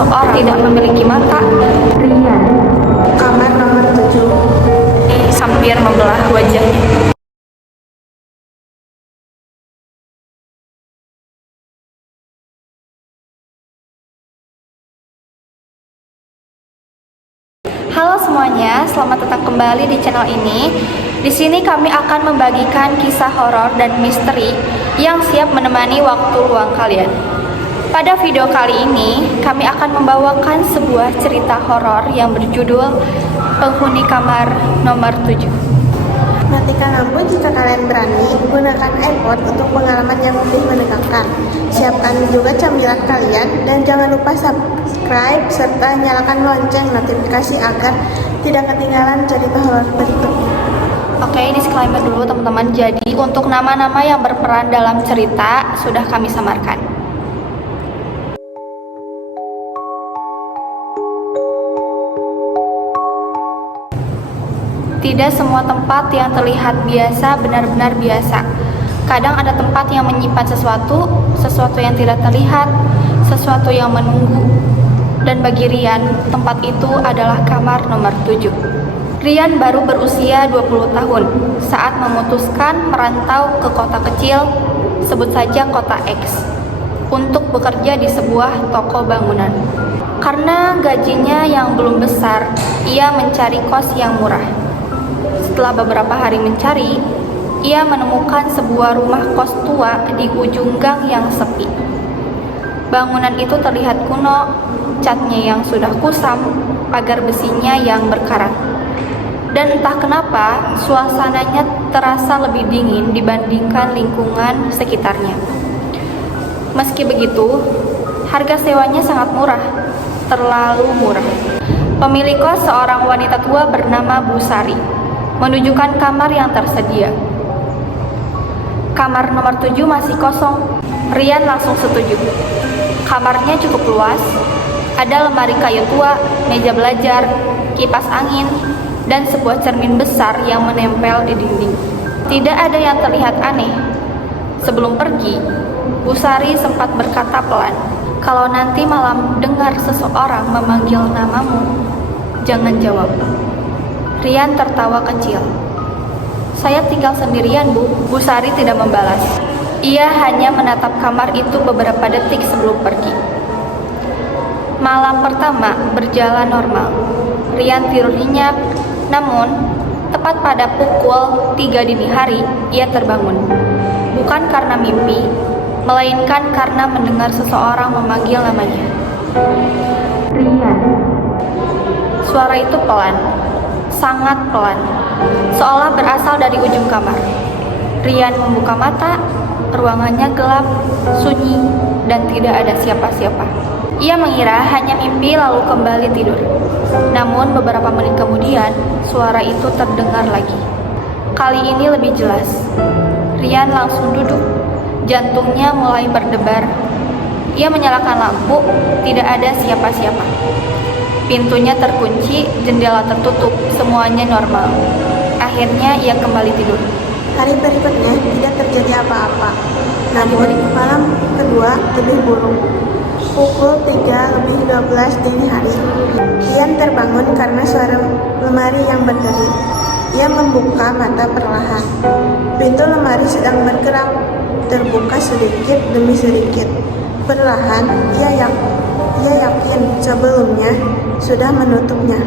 seseorang tidak memiliki mata. Rian, kamar nomor 7. Hampir membelah wajahnya. Halo semuanya, selamat datang kembali di channel ini. Di sini kami akan membagikan kisah horor dan misteri yang siap menemani waktu luang kalian. Pada video kali ini, kami akan membawakan sebuah cerita horor yang berjudul Penghuni Kamar Nomor 7. Matikan lampu jika kalian berani. Gunakan iPod untuk pengalaman yang lebih menegangkan. Siapkan juga camilan kalian dan jangan lupa subscribe serta nyalakan lonceng notifikasi agar tidak ketinggalan cerita horor berikutnya. Oke, disclaimer dulu teman-teman. Jadi untuk nama-nama yang berperan dalam cerita sudah kami samarkan. Tidak semua tempat yang terlihat biasa benar-benar biasa. Kadang ada tempat yang menyimpan sesuatu yang tidak terlihat, sesuatu yang menunggu. Dan bagi Rian, tempat itu adalah kamar nomor 7. Rian baru berusia 20 tahun saat memutuskan merantau ke kota kecil, sebut saja kota X, untuk bekerja di sebuah toko bangunan. Karena gajinya yang belum besar, ia mencari kos yang murah. Setelah beberapa hari mencari, ia menemukan sebuah rumah kos tua di ujung gang yang sepi. Bangunan itu terlihat kuno, catnya yang sudah kusam, pagar besinya yang berkarat. Dan entah kenapa, suasananya terasa lebih dingin dibandingkan lingkungan sekitarnya. Meski begitu, harga sewanya sangat murah, terlalu murah. Pemilik kos seorang wanita tua bernama Bu Sari, menunjukkan kamar yang tersedia. Kamar nomor 7 masih kosong. Rian langsung setuju. Kamarnya cukup luas, ada lemari kayu tua, meja belajar, kipas angin, dan sebuah cermin besar yang menempel di dinding. Tidak ada yang terlihat aneh. Sebelum pergi, Bu Sari sempat berkata pelan, "Kalau nanti malam dengar seseorang memanggil namamu, jangan jawab." Rian tertawa kecil. "Saya tinggal sendirian, Bu." Bu Sari tidak membalas. Ia hanya menatap kamar itu beberapa detik sebelum pergi. Malam pertama berjalan normal. Rian tidur nyenyak, namun tepat pada pukul 3 dini hari ia terbangun. Bukan karena mimpi, melainkan karena mendengar seseorang memanggil namanya. Rian, Suara itu pelan, sangat pelan, seolah berasal dari ujung kamar. Rian membuka mata, ruangannya gelap, sunyi, dan tidak ada siapa-siapa. Ia mengira hanya mimpi lalu kembali tidur. Namun beberapa menit kemudian, suara itu terdengar lagi. Kali ini lebih jelas. Rian langsung duduk, jantungnya mulai berdebar. Ia menyalakan lampu, tidak ada siapa-siapa. Pintunya terkunci, jendela tertutup, semuanya normal. Akhirnya ia kembali tidur. hari berikutnya tidak terjadi apa-apa. Namun malam kedua lebih buruk. Pukul 3:12 dini hari, Rian terbangun karena suara lemari yang berderi. Ia membuka mata perlahan. Pintu lemari sedang bergerak, terbuka sedikit demi sedikit. Perlahan, ia yakin sebelumnya sudah menutupnya.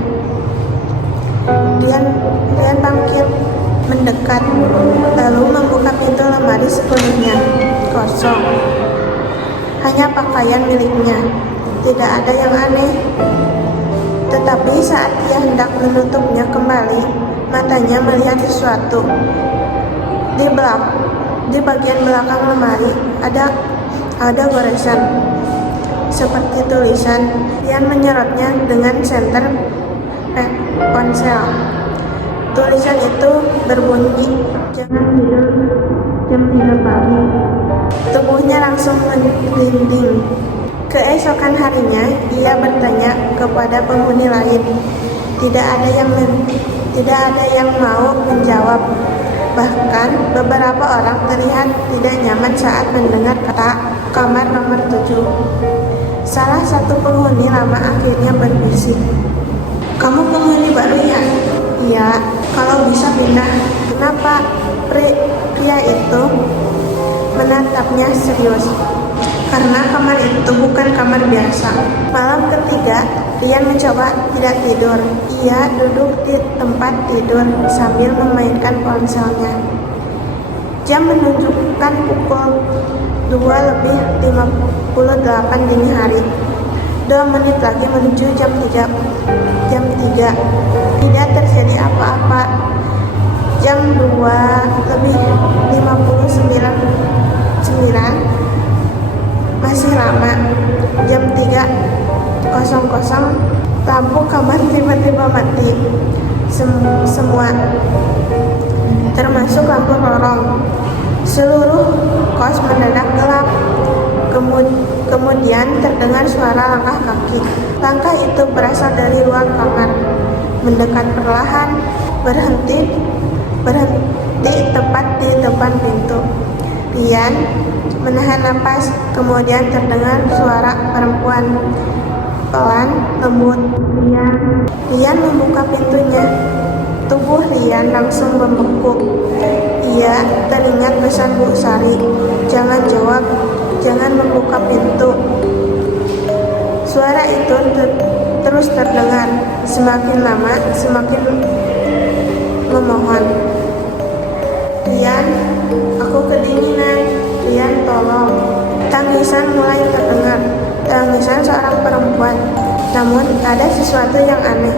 Rian bangkit, mendekat, lalu membuka pintu lemari sepenuhnya. Kosong. Hanya pakaian miliknya. Tidak ada yang aneh. Tetapi saat ia hendak menutupnya kembali, matanya melihat sesuatu. Di bagian belakang lemari ada goresan, seperti tulisan. Rian menyorotnya dengan senter ponsel. Tulisan itu berbunyi, "Jangan tidur jam 3 pagi." Tubuhnya langsung merinding. Keesokan harinya, ia bertanya kepada penghuni lain. Tidak ada yang mau menjawab. Bahkan beberapa orang terlihat tidak nyaman saat mendengar kata kamar nomor 7. Salah satu penghuni lama akhirnya berbisik. "Kamu penghuni baru ya?" "Iya, kalau bisa pindah." "Kenapa?" Pria itu menatapnya serius. "Karena kamar itu bukan kamar biasa." Malam ketiga, Rian mencoba tidak tidur. Ia duduk di tempat tidur sambil memainkan ponselnya. Jam menunjukkan pukul 2:58 dini hari. 2 menit lagi menuju jam 3. Tidak terjadi apa-apa. Jam 2:59 masih lama. Jam 3:00 lampu kamar tiba-tiba mati. Semua, termasuk lampu lorong. Seluruh kos mendadak gelap. Kemudian terdengar suara langkah kaki. Langkah itu berasal dari luar kamar, mendekat perlahan, berhenti tepat di depan pintu. Rian menahan napas, kemudian terdengar suara perempuan pelan, lembut. Rian membuka pintunya. Tubuh Rian langsung membeku. Ia teringat pesan Bu Sari, "Jangan jawab, jangan membuka pintu." Suara itu terus terdengar, semakin lama semakin memohon. "Rian, aku kedinginan. Rian, tolong." Tangisan mulai terdengar, tangisan seorang perempuan. Namun ada sesuatu yang aneh.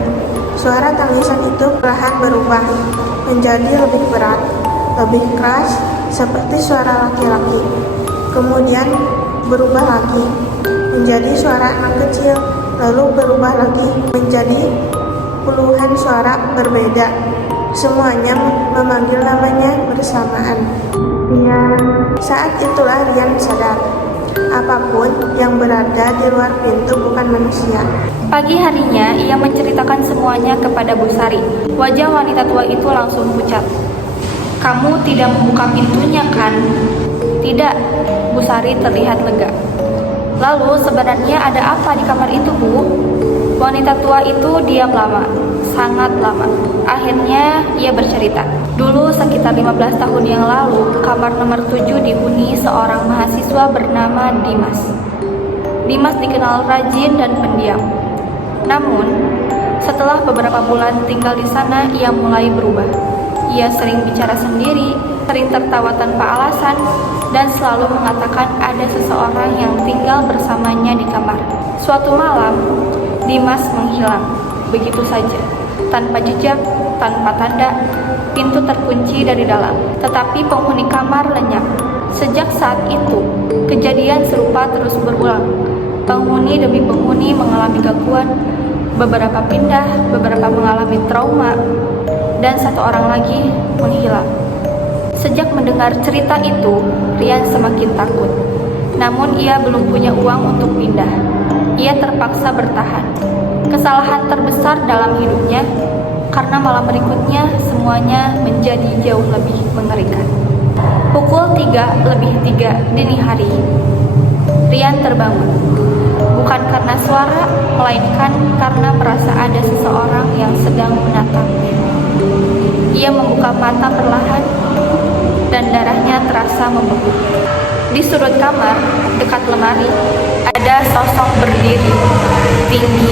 Suara tangisan itu perlahan berubah menjadi lebih berat, lebih keras, seperti suara laki-laki. Kemudian berubah lagi menjadi suara anak kecil, lalu berubah lagi menjadi puluhan suara berbeda. Semuanya memanggil namanya bersamaan. Rian. Saat itulah Rian sadar, apapun yang berada di luar pintu bukan manusia. Pagi harinya, ia menceritakan semuanya kepada Bu Sari. Wajah wanita tua itu langsung pucat. "Kamu tidak membuka pintunya, kan?" "Tidak." Bu Sari terlihat lega. "Lalu sebenarnya ada apa di kamar itu, Bu?" Wanita tua itu diam lama, sangat lama. Akhirnya ia bercerita. "Dulu sekitar 15 tahun yang lalu, kamar nomor 7 dihuni seorang mahasiswa bernama Dimas. Dimas dikenal rajin dan pendiam. Namun, setelah beberapa bulan tinggal di sana, ia mulai berubah. Ia sering bicara sendiri, sering tertawa tanpa alasan, dan selalu mengatakan ada seseorang yang tinggal bersamanya di kamar. Suatu malam, Dimas menghilang, begitu saja, tanpa jejak, tanpa tanda. Pintu terkunci dari dalam, tetapi penghuni kamar lenyap. Sejak saat itu, kejadian serupa terus berulang. Penghuni demi penghuni mengalami gangguan, beberapa pindah, beberapa mengalami trauma, dan satu orang lagi menghilang. Sejak mendengar cerita itu, Rian semakin takut. Namun ia belum punya uang untuk pindah. Ia terpaksa bertahan. Kesalahan terbesar dalam hidupnya, karena malam berikutnya semuanya menjadi jauh lebih mengerikan. Pukul 3:03 dini hari, Rian terbangun. Bukan karena suara, melainkan karena merasa ada seseorang yang sedang menatapnya. Ia membuka mata perlahan, dan darahnya terasa membeku. Di sudut kamar, dekat lemari, ada sosok berdiri, tinggi,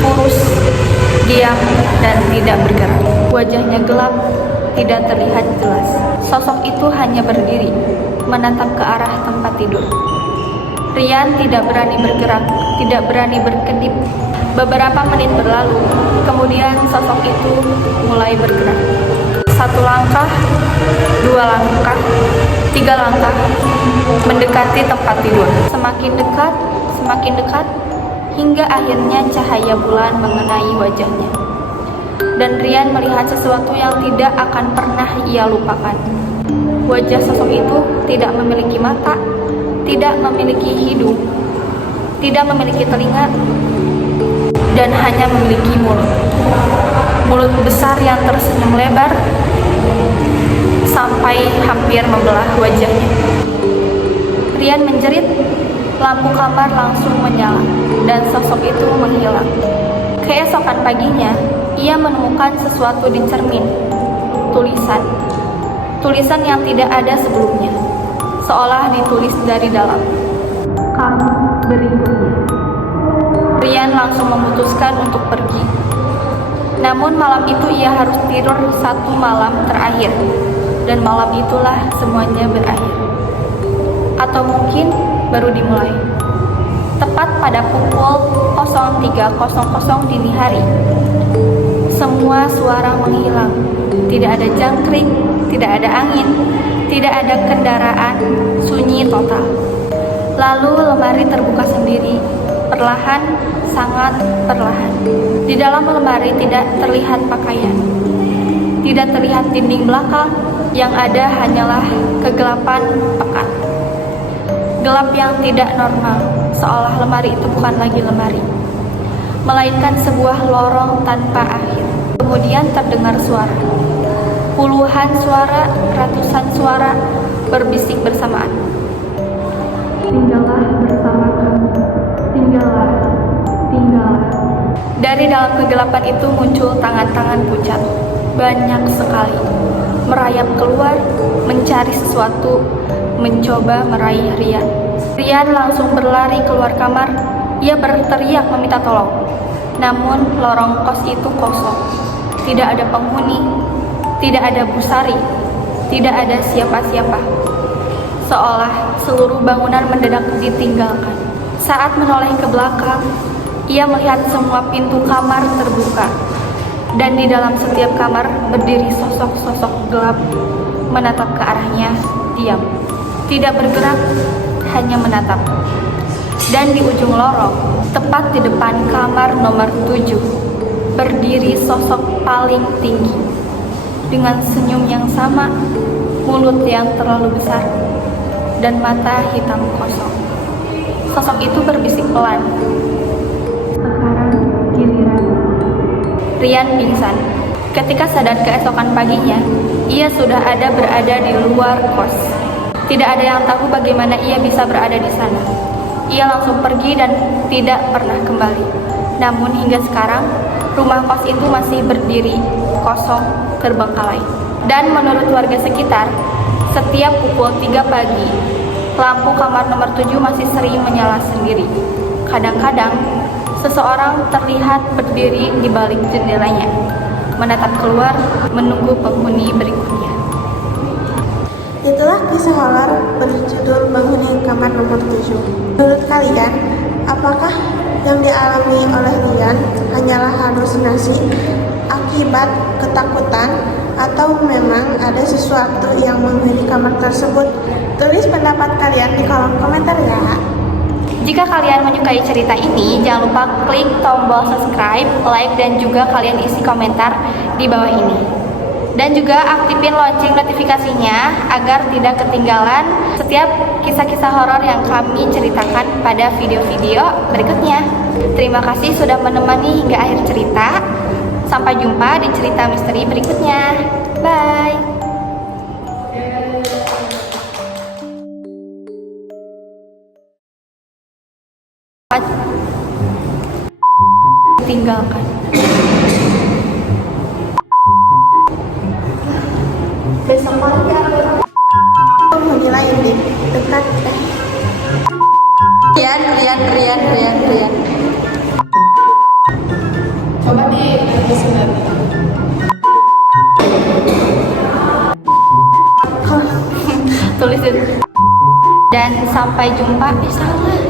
kurus, diam, dan tidak bergerak. Wajahnya gelap, tidak terlihat jelas. Sosok itu hanya berdiri, menatap ke arah tempat tidur. Rian tidak berani bergerak, tidak berani berkedip. Beberapa menit berlalu, kemudian sosok itu mulai bergerak. 1 langkah, 2 langkah, 3 langkah, mendekati tempat tidur. Semakin dekat, hingga akhirnya cahaya bulan mengenai wajahnya. Dan Rian melihat sesuatu yang tidak akan pernah ia lupakan. Wajah sosok itu tidak memiliki mata, tidak memiliki hidung, tidak memiliki telinga, dan hanya memiliki mulut. Mulut besar yang tersenyum lebar sampai hampir membelah wajahnya. Rian menjerit, lampu kamar langsung menyala dan sosok itu menghilang. Keesokan paginya, ia menemukan sesuatu di cermin. Tulisan yang tidak ada sebelumnya, seolah ditulis dari dalam. Kamu berikutnya. Rian langsung memutuskan untuk pergi. Namun malam itu ia harus tidur satu malam terakhir, dan malam itulah semuanya berakhir. Atau mungkin baru dimulai. Tepat pada pukul 03.00 dini hari, semua suara menghilang. Tidak ada jangkrik, tidak ada angin, tidak ada kendaraan, sunyi total. Lalu lemari terbuka sendiri, perlahan, sangat perlahan. Di dalam lemari tidak terlihat pakaian, tidak terlihat dinding belakang, yang ada hanyalah kegelapan pekat. Gelap yang tidak normal, seolah lemari itu bukan lagi lemari, melainkan sebuah lorong tanpa akhir. Kemudian terdengar suara. Puluhan suara, ratusan suara berbisik bersamaan. Tinggallah bersama kami, tinggallah, tinggallah. Dari dalam kegelapan itu muncul tangan-tangan pucat, banyak sekali, merayap keluar, mencari sesuatu, mencoba meraih Rian. Rian langsung berlari keluar kamar. Ia berteriak meminta tolong. Namun lorong kos itu kosong. Tidak ada penghuni, tidak ada busari, tidak ada siapa-siapa. Seolah seluruh bangunan mendadak ditinggalkan. Saat menoleh ke belakang, ia melihat semua pintu kamar terbuka. Dan di dalam setiap kamar berdiri sosok-sosok gelap, menatap ke arahnya, diam. Tidak bergerak, hanya menatap. Dan di ujung lorong, tepat di depan kamar nomor 7, berdiri sosok paling tinggi. Dengan senyum yang sama, mulut yang terlalu besar, dan mata hitam kosong. Sosok itu berbisik pelan. Sekarang giliran. Rian pingsan. Ketika sadar keesokan paginya, ia sudah berada di luar kos. Tidak ada yang tahu bagaimana ia bisa berada di sana. Ia langsung pergi dan tidak pernah kembali. Namun hingga sekarang, rumah kos itu masih berdiri, kosong, terbengkalai. Dan menurut warga sekitar, setiap pukul 3 pagi, lampu kamar nomor 7 masih sering menyala sendiri. Kadang-kadang, seseorang terlihat berdiri di balik jendelanya, menatap keluar, menunggu penghuni berikutnya. Itulah kisah horor berjudul Penghuni Kamar Nomor 7. Menurut kalian, apakah yang dialami oleh Rian hanyalah halusinasi akibat ketakutan, atau memang ada sesuatu yang menghuni kamar tersebut? Tulis pendapat kalian di kolom komentar ya. Jika kalian menyukai cerita ini, jangan lupa klik tombol subscribe, like, dan juga kalian isi komentar di bawah ini. Dan juga aktifin lonceng notifikasinya agar tidak ketinggalan setiap kisah-kisah horor yang kami ceritakan pada video-video berikutnya. Terima kasih sudah menemani hingga akhir cerita. Sampai jumpa di cerita misteri berikutnya. Bye. Tinggalkan. Besok pagi ada Penghuni lain di dekat. Rian. Coba di Tulis itu. Dan sampai jumpa. Salah.